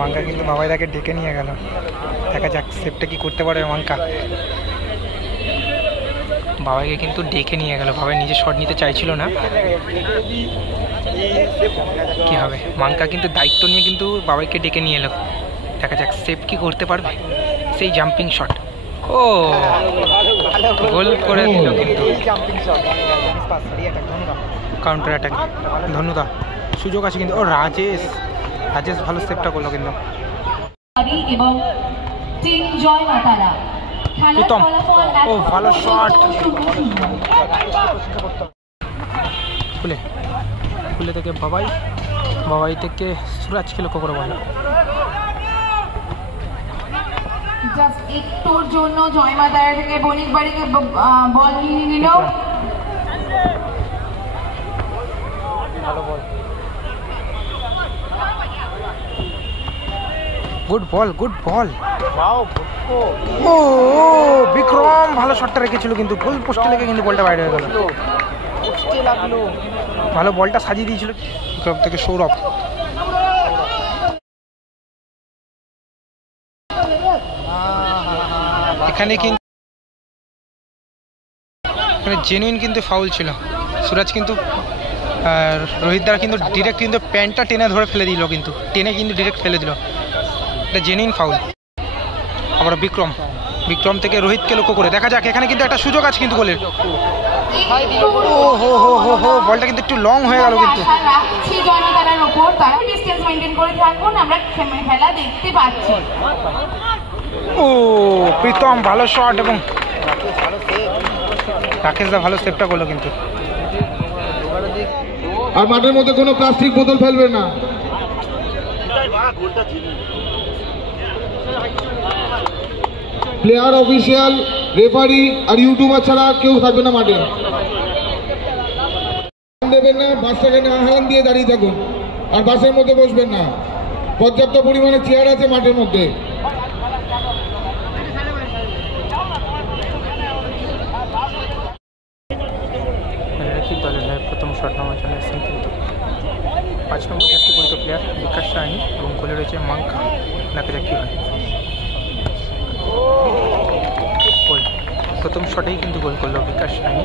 মাঙ্কা কিন্তু বাবাইদাকে ডেকে নিয়ে গেল। দেখা যাক সেভটা কি করতে পারে মাঙ্কা। বাবাইকে কিন্তু ডেকে নিয়ে গেল, বাবাই নিজে শট নিতে চাইছিল না। কি হবে, মাঙ্কা কিন্তু দায়িত্ব নিয়ে কিন্তু বাবাইকে ডেকে নিয়ে এলো। দেখা যাক সেভ কি করতে পারবে। সেই জাম্পিং শট, ও গোল করে দিল কিন্তু। কাউন্টার অ্যাটাক ধন্যদা, সুযোগ আছে কিন্তু। ও রাজেশ ভালো সেভটা করলো কিন্তু। এবং টিম জয় মাতারা প্রীতম, ও ভালো শট। খুলে থেকে বাবাই থেকে সুরাজকে লক্ষ্য করে বল। জাস্ট একটুর জন্য জয় মাতারা থেকে বণিক বাড়িকে বল নিয়ে নিল। ভালো বল, গুড বল। ও বিক্রম ভালো শটটা রেখেছিল কিন্তু গোল পোস্টে লেগে কিন্তু বলটা বাইরে হয়ে গেল। ভালো বলটা সাজিয়ে দিয়েছিল বিক্রম থেকে সৌরভ। এখানে জেনুইন কিন্তু ফাউল ছিল। সুরাজ কিন্তু রোহিত দ্বারা কিন্তু ডিরেক্ট কিন্তু প্যান্টটা টেনে ধরে ফেলে দিল, কিন্তু টেনে কিন্তু ডিরেক্ট ফেলে দিল। এটা জেনুইন ফাউল। আবার বিক্রম থেকে রোহিতকে লক্ষ্য করে দেখা যাক, এখানে কিন্তু একটা সুযোগ আছে কিন্তু গোলের। ও হো বলটা কিন্তু একটু লং হয়ে গেল কিন্তু। ও প্রীতম ভালো শট এবং রাকেশ দা ভালো সেভটা করলো কিন্তু। আর মাঠের মধ্যে কোনো প্লাস্টিক বোতল ফেলবে না। প্লেয়ার, অফিসিয়াল, রেফারি আর ইউটিউবার ছাড়া কেউ থাকবে না মাঠে। দেবেন না, বাসটাকে হালান দিয়ে দাঁড়িয়ে থাকুন আর বাসের মধ্যে বসবেন না। পর্যাপ্ত পরিমাণে চেয়ার আছে মাঠের মধ্যে। দলের প্রথম শট নেওয়ার জন্য এসেছেন কিন্তু 5 নম্বর জার্সি পরিচিত প্লেয়ার বিকাশ সাহানি এবং গোলে রয়েছে মাঙ্কা। দেখা যাক কি হয়। গোল, প্রথম শটেই কিন্তু গোল করলো বিকাশ সাহানি।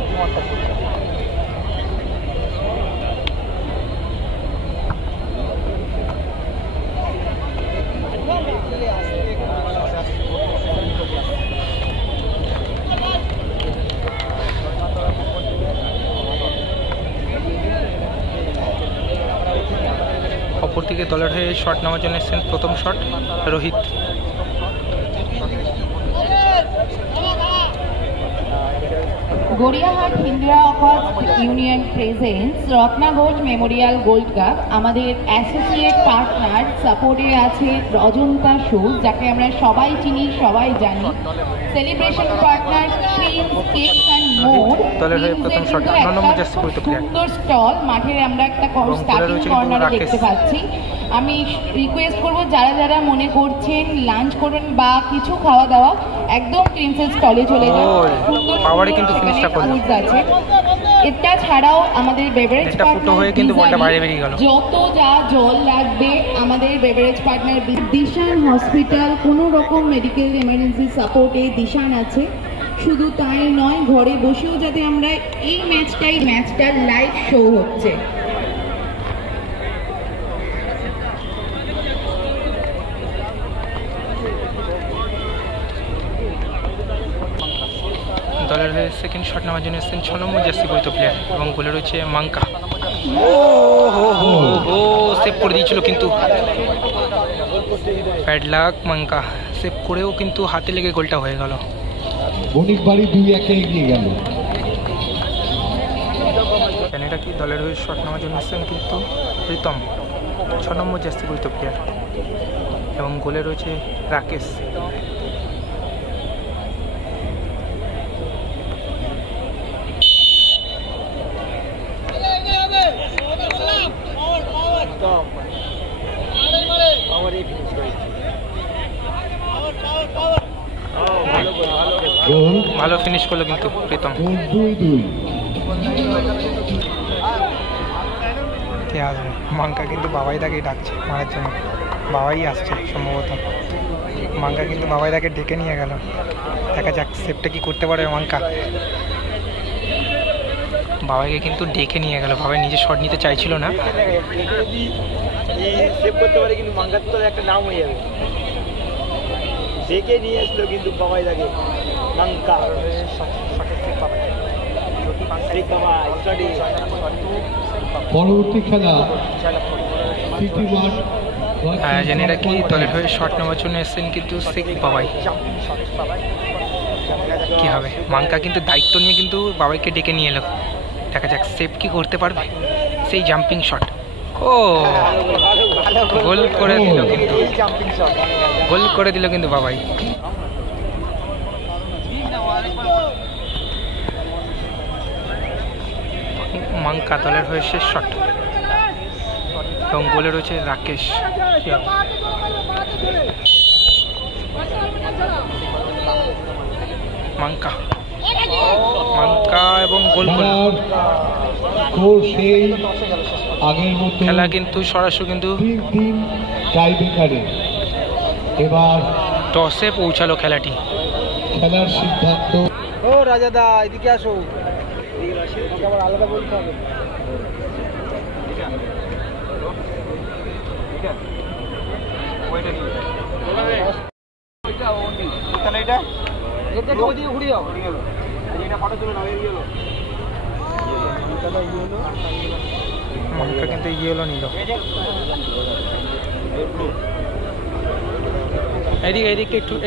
অপরদিকে দলের হয়ে শট নেওয়ার জন্য এসেছেন প্রথম শট রোহিত। গড়িয়াহাট হিন্দুরা union presence Ratna gold Memorial gold cup. আমাদের অ্যাসোসিয়েট পার্টনার সাপোর্টে আছে অজন্তা শুজ, যাকে আমরা সবাই চিনি, সবাই জানি। Celebration partner Prince cakes and more. দলের হয়ে প্রথম শট 9 নম্বর জার্সি পরিচিত প্লেয়ার। সুন্দর স্টল মাঠের আমরা একটা স্টার্টিং কর্নারে দেখতে পাচ্ছি। আমি রিকোয়েস্ট করব যারা যারা মনে করছেন লাঞ্চ করুন বা কিছু খাওয়া দাওয়া, একদম প্রিন্সেস স্টলে চলে যান। পাওয়ারে কিন্তু ফিনিশটা করলো। আছে এটা ছাড়াও আমাদের বেভারেজ পার্টনার কিন্তু বলটা বাইরে বেরিয়ে গেল। যত যা জল লাগবে আমাদের বেভারেজ পার্টনার দিশান হসপিটাল, কোনো রকম মেডিকেল এমার্জেন্সি সাপোর্টে দিশান আছে। শুধু তাই নয়, ঘরে বসেও যাতে আমরা এই ম্যাচটার লাইভ শো হচ্ছে। দলের হয়ে সেকেন্ড শট নেওয়ার জন্য এসেছেন 6 নম্বর জার্সি পরিচিত প্লেয়ার এবং গোলে রয়েছে মাঙ্কা। ও সেভ করে দিয়েছিল কিন্তু ব্যাড লাক। মাঙ্কা সেভ করেও কিন্তু হাতে লেগে গোলটা হয়ে গেল। বণিক বাড়ি 2-1 এগিয়ে গেল। এটা কি দলের হয়ে শট নেওয়ার জন্য এসেছেন কিন্তু প্রীতম, 6 নম্বর জার্সি পরিচিত প্লেয়ার এবং গোলে রয়েছে রাকেশ। ভালো ফিনিশ করলো কিন্তু প্রীতম। মাঙ্কা কিন্তু বাবাই তাকেই ডাকছে মারার জন্য। বাবাই আসছে সম্ভবত। মাঙ্কা কিন্তু বাবাই তাকে ডেকে নিয়ে গেল। দেখা যাক সেভটা কি করতে পারে মাঙ্কা। বাবাইকে কিন্তু ডেকে নিয়ে গেল, বাবাই নিজে শট নিতে চাইছিল না। সেভ করতে পারে কিন্তু মাঙ্কার তো একটা নাম হয়ে যাবে। ডেকে নিয়ে আসলো কিন্তু বাবাই তাকে মাঙ্কা। পরবর্তী খেলা সিটি মাঠ জানি এটা কি দলের হয়ে শট নেওয়ার জন্য এসেছেন কিন্তু শেখ বাবাই। কি হবে, মাঙ্কা কিন্তু দায়িত্ব নিয়ে কিন্তু বাবাইকে ডেকে নিয়ে এলো। দেখা যাক সেভ কি করতে পারবে। সেই জাম্পিং শট, ও গোল করে দিল কিন্তু, গোল করে দিল কিন্তু বাবাই। মাঙ্কা দলের হয়ে শেষ শট এবং গোলে রয়েছে রাকেশ। মাঙ্কা মাঙ্কা এবং গোল করল। সেই আগের মতো খেলা কিন্তু সরাসরি কিন্তু 3-3 টাইব্রেকারে। এবার টসে পৌঁছালো খেলাটি। খেলার সিদ্ধান্ত ও রাজাদা এদিকে আসো, আবার আলাদা বলতে হবে। মাঙ্কা কিন্তু ইয়েলো নিল।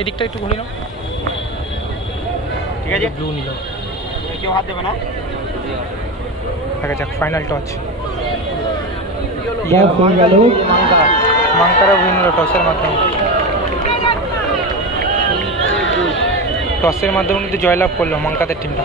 এদিকটা একটু ঘুরে নাও। ঠিক আছে, ব্লু নিল। কেউ হাত দেবে না। দেখা যাক ফাইনাল টচ। মাঙ্কারা উইন হলো টসের মাধ্যমে। টসের মাধ্যমে কিন্তু জয়লাভ করলো মাঙ্কাদের টিমটা।